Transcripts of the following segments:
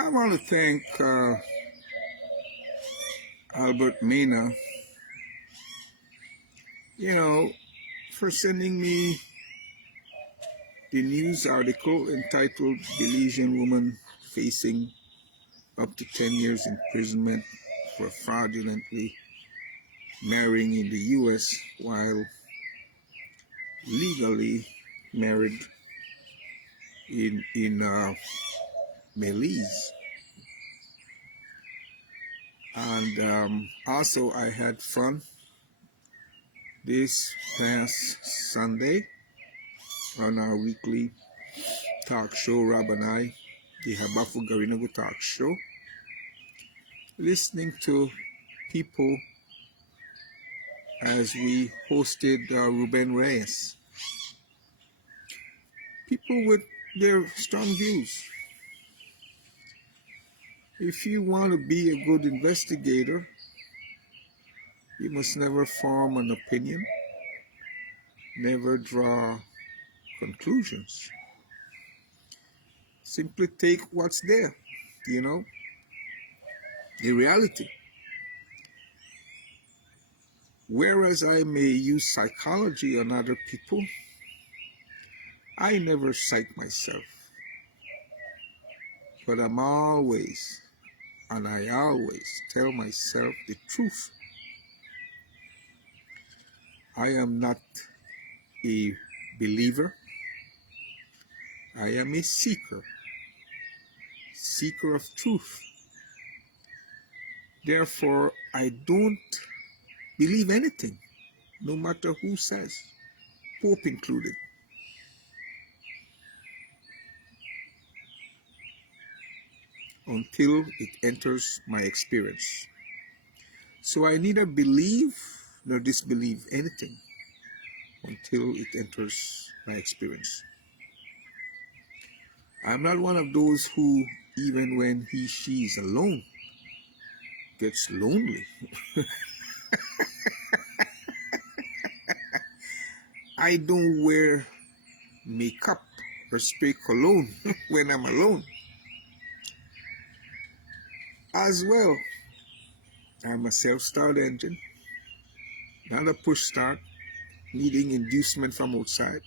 I want to thank Albert Mena, for sending me the news article entitled Belizean Woman Facing Up to 10 Years Imprisonment for Fraudulently Marrying in the U.S. while legally married in Belize. And also I had fun this past Sunday on our weekly talk show, Rob and I, the Habafu Garinago talk show, listening to people as we hosted Ruben Reyes. People with their strong views. If you want to be a good investigator, you must never form an opinion, never draw conclusions. Simply take what's there, the reality. Whereas I may use psychology on other people, I never cite myself. But I always tell myself the truth. I am not a believer. I am a seeker of truth. Therefore, I don't believe anything, no matter who says, Pope included. Until it enters my experience. So I neither believe nor disbelieve anything until it enters my experience. I'm not one of those who, even when she is alone, gets lonely. I don't wear makeup or spray cologne when I'm alone. As well, I'm a self-start engine, not a push start, needing inducement from outside.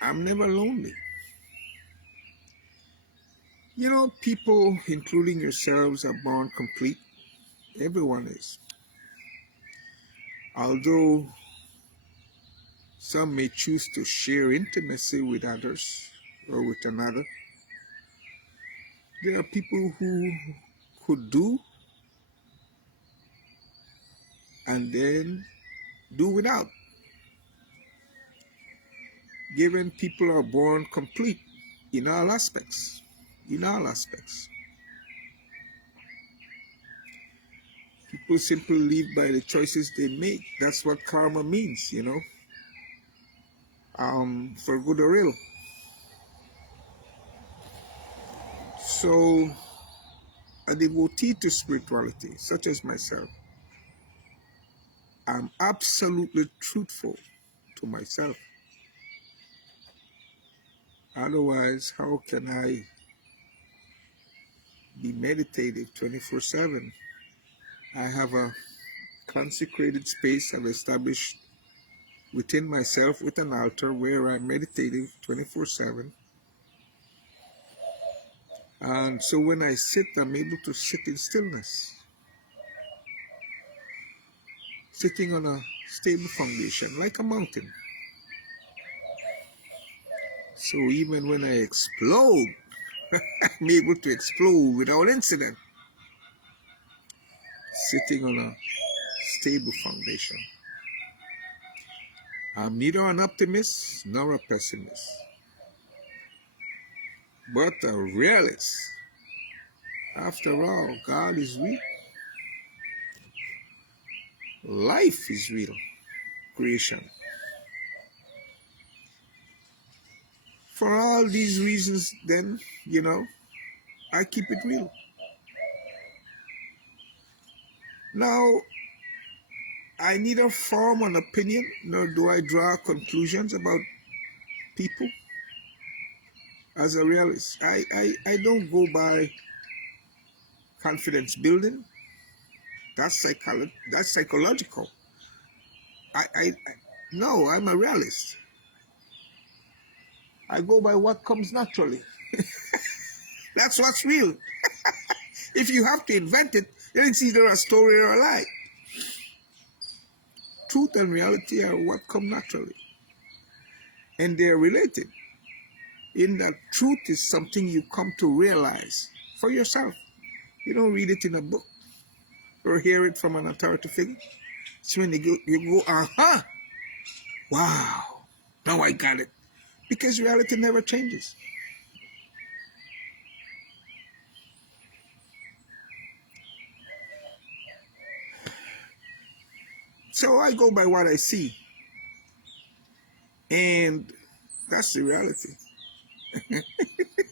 I'm never lonely. People, including yourselves, are born complete. Everyone is. Although some may choose to share intimacy with others or with another, there are people who could do and then do without. Given people are born complete in all aspects. People simply live by the choices they make. That's what karma means, for good or ill. So, a devotee to spirituality, such as myself, I'm absolutely truthful to myself. Otherwise, how can I be meditative 24/7? I have a consecrated space I've established within myself with an altar where I'm meditative 24/7. And so when I sit, I'm able to sit in stillness, sitting on a stable foundation like a mountain. So even when I explode, I'm able to explode without incident, sitting on a stable foundation. I'm neither an optimist nor a pessimist, but a realist. After all, God is real. Life is real. Creation. For all these reasons, then, I keep it real. Now, I neither form an opinion nor do I draw conclusions about people as a realist. I don't go by confidence building. That's psychological. No, I'm a realist. I go by what comes naturally. That's what's real. If you have to invent it, then it's either a story or a lie. Truth and reality are what come naturally. And they're related. In that truth is something you come to realize for yourself. You don't read it in a book or hear it from an authority figure. It's when you go, aha, wow, now I got it. Because reality never changes. So I go by what I see. And that's the reality.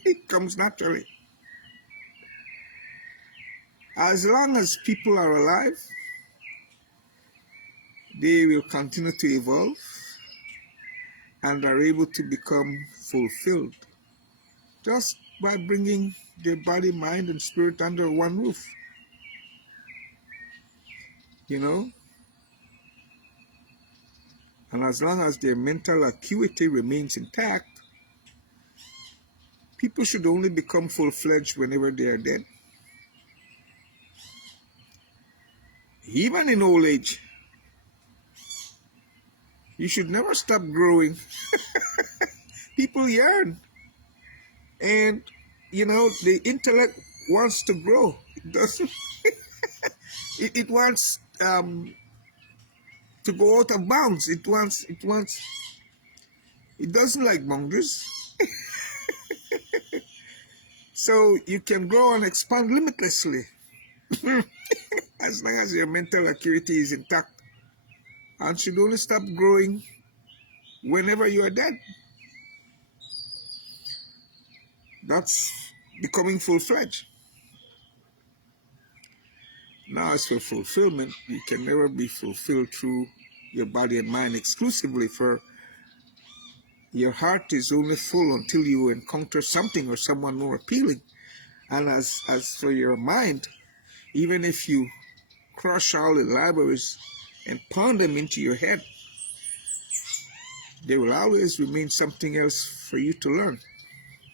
It comes naturally. As long as people are alive, they will continue to evolve and are able to become fulfilled just by bringing their body, mind, and spirit under one roof. You know? And as long as their mental acuity remains intact, people should only become full-fledged whenever they are dead. Even in old age, you should never stop growing. People yearn. And, the intellect wants to grow. It doesn't. It wants to go out of bounds. It doesn't like boundaries. So you can grow and expand limitlessly as long as your mental acuity is intact, and should only stop growing whenever you are dead. That's becoming full-fledged. Now, as for fulfillment, you can never be fulfilled through your body and mind exclusively, for your heart is only full until you encounter something or someone more appealing. And as for your mind, even if you crush all the libraries and pound them into your head, there will always remain something else for you to learn,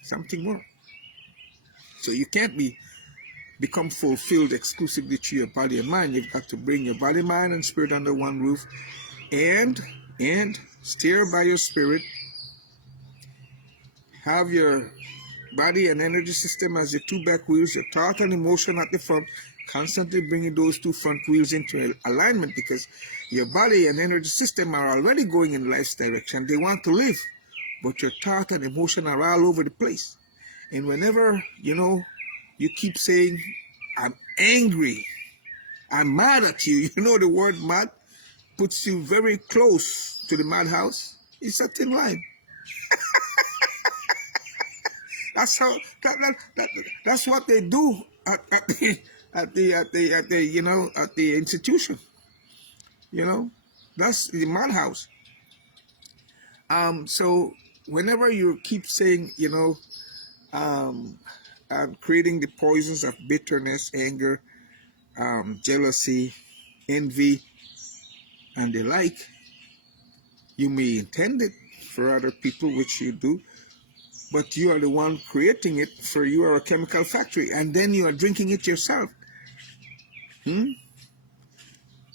something more. So you can't become fulfilled exclusively through your body and mind. You've got to bring your body, mind, and spirit under one roof and steer by your spirit. Have your body and energy system as your two back wheels, your thought and emotion at the front, constantly bringing those two front wheels into alignment, because your body and energy system are already going in life's direction. They want to live, but your thought and emotion are all over the place. And whenever, you keep saying, I'm angry, I'm mad at you, the word mad puts you very close to the madhouse. It's a thin line. That's how that's what they do at the institution. That's the madhouse. So whenever you keep saying, creating the poisons of bitterness, anger, jealousy, envy, and the like, you may intend it for other people, which you do, but you are the one creating it, for you are a chemical factory, and then you are drinking it yourself.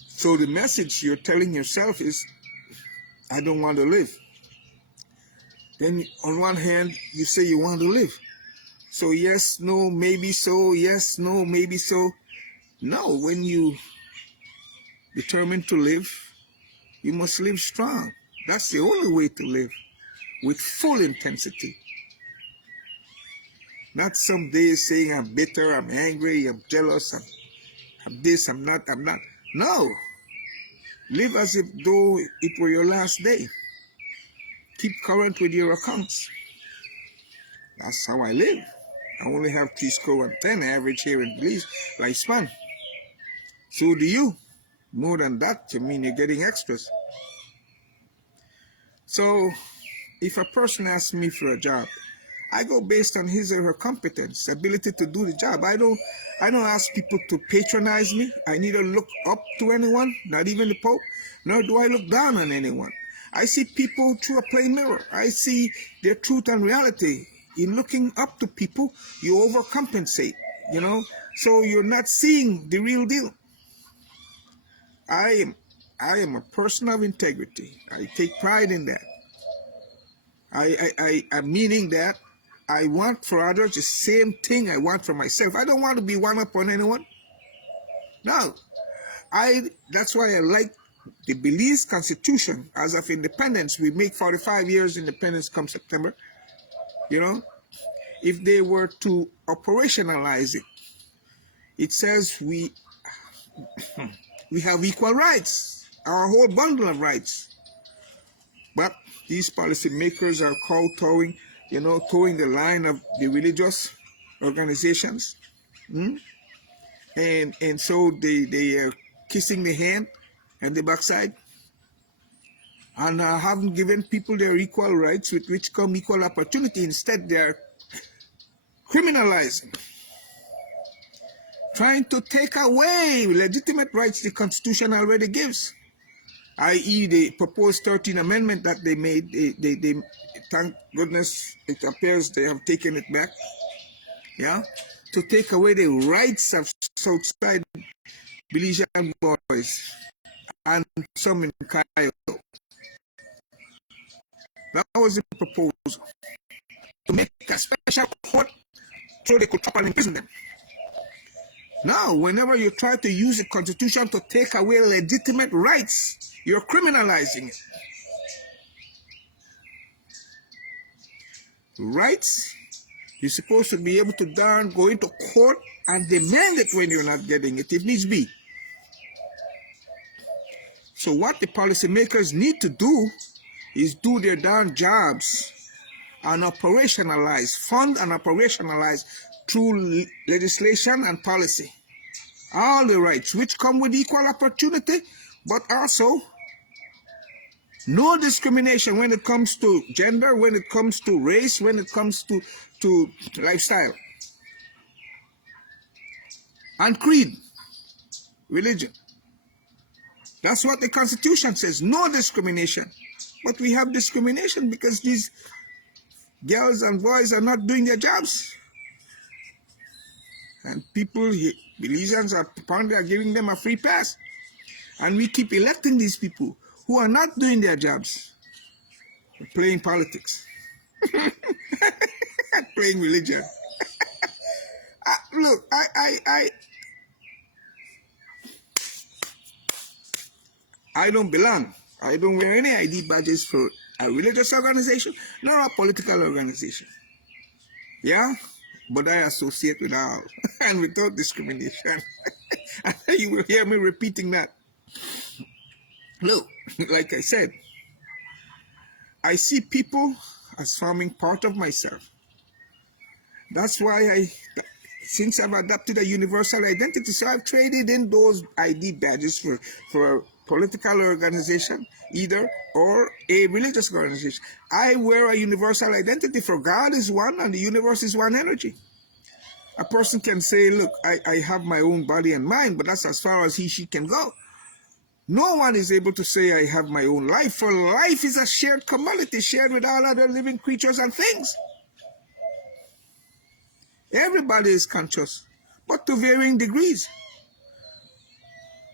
So the message you're telling yourself is, I don't want to live. Then on one hand, you say you want to live. So yes, no, maybe so, yes, no, maybe so. No, when you determine to live, you must live strong. That's the only way to live, with full intensity. Not some days saying I'm bitter, I'm angry, I'm jealous, I'm this, I'm not. No. Live as if though it were your last day. Keep current with your accounts. That's how I live. I only have 3 score and 10 average here in Belize lifespan. So do you. More than that, you mean you're getting extras. So if a person asks me for a job, I go based on his or her competence, ability to do the job. I don't ask people to patronize me. I neither look up to anyone, not even the Pope, nor do I look down on anyone. I see people through a plain mirror. I see their truth and reality. In looking up to people, you overcompensate, you know, so you're not seeing the real deal. I am a person of integrity. I take pride in that. I'm meaning that I want for others the same thing I want for myself. I don't want to be one up on anyone. No. That's why I like the Belize Constitution. As of independence, we make 45 years independence come September. You know, if they were to operationalize it, it says we have equal rights, our whole bundle of rights. But these policymakers are kowtowing, towing the line of the religious organizations. And so they are kissing the hand and the backside and haven't given people their equal rights with which come equal opportunity. Instead, they're criminalizing, trying to take away legitimate rights the Constitution already gives, i.e. the proposed 13th Amendment that they made. They thank goodness it appears they have taken it back, to take away the rights of Southside Belizean boys and some in Cairo. That was the proposal, to make a special court so they could trap and imprison them. Now, whenever you try to use the Constitution to take away legitimate rights, you're criminalizing it. Rights, you're supposed to be able to go into court and demand it when you're not getting it, if needs be. So what the policymakers need to do is do their darn jobs and fund and operationalize through legislation and policy all the rights which come with equal opportunity, but also no discrimination when it comes to gender, when it comes to race, when it comes to lifestyle and creed, religion. That's what the Constitution says, no discrimination. But we have discrimination because these girls and boys are not doing their jobs. And people, Belizeans, apparently are giving them a free pass. And we keep electing these people who are not doing their jobs, playing politics, playing religion. Look, I don't belong. I don't wear any ID badges for a religious organization, nor a political organization. Yeah? But I associate with all, and without discrimination. You will hear me repeating that. Look, like I said, I see people as forming part of myself. That's why since I've adopted a universal identity, so I've traded in those ID badges for a political organization, or a religious organization. I wear a universal identity, for God is one and the universe is one energy. A person can say, look, I have my own body and mind, but that's as far as she can go. No one is able to say I have my own life, for life is a shared commodity, shared with all other living creatures and things. Everybody is conscious, but to varying degrees.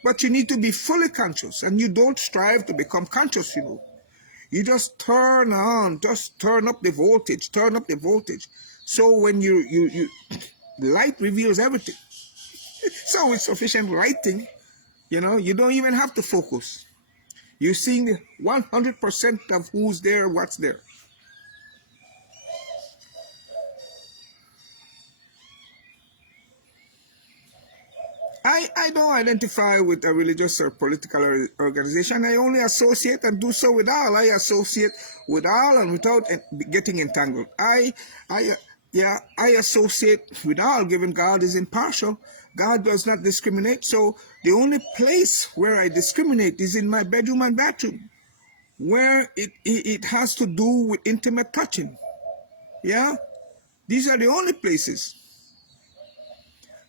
But you need to be fully conscious, and you don't strive to become conscious, You just turn up the voltage, So when the light reveals everything. So with sufficient lighting, you don't even have to focus. You're seeing 100% of who's there, what's there. I don't identify with a religious or political organization. I only associate and do so with all. I associate with all and without getting entangled. I associate with all, given God is impartial, God does not discriminate. So the only place where I discriminate is in my bedroom and bathroom, where it has to do with intimate touching. Yeah? These are the only places.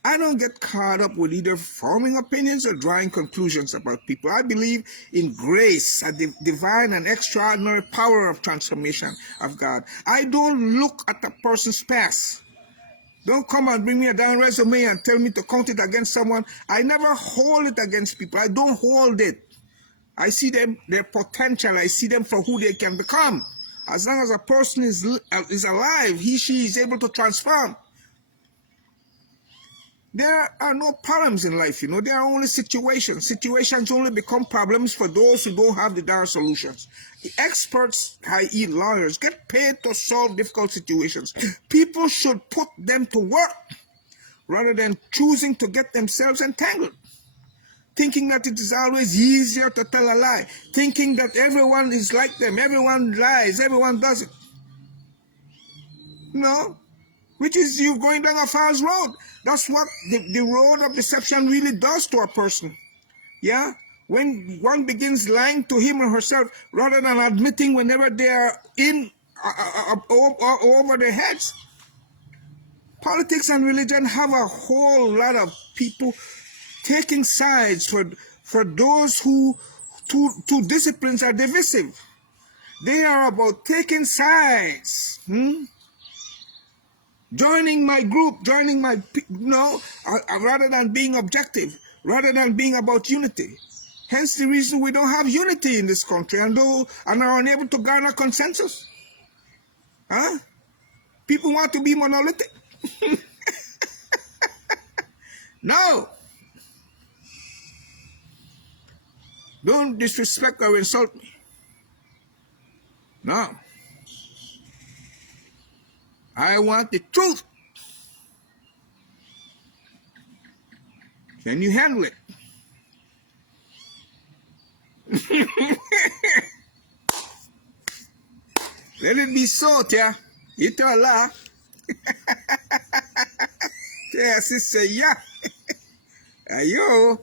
I don't get caught up with either forming opinions or drawing conclusions about people. I believe in grace, a divine and extraordinary power of transformation of God. I don't look at a person's past. Don't come and bring me a down resume and tell me to count it against someone. I never hold it against people. I don't hold it. I see them, their potential. I see them for who they can become. As long as a person is alive, she is able to transform. There are no problems in life, there are only situations. Situations only become problems for those who don't have the dire solutions. The experts, i.e. lawyers, get paid to solve difficult situations. People should put them to work rather than choosing to get themselves entangled. Thinking that it is always easier to tell a lie. Thinking that everyone is like them, everyone lies, everyone does it. No. Which is you going down a false road. That's what the road of deception really does to a person. Yeah? When one begins lying to him or herself rather than admitting whenever they are in over their heads. Politics and religion have a whole lot of people taking sides for those who two disciplines are divisive. They are about taking sides. Joining my group, rather than being objective, rather than being about unity. Hence the reason we don't have unity in this country and are unable to garner consensus. Huh? People want to be monolithic. No. Don't disrespect or insult me. No. I want the truth. Can you handle it? Let it be so, tia. Ito Allah. Tia, sister, yeah. Ayo.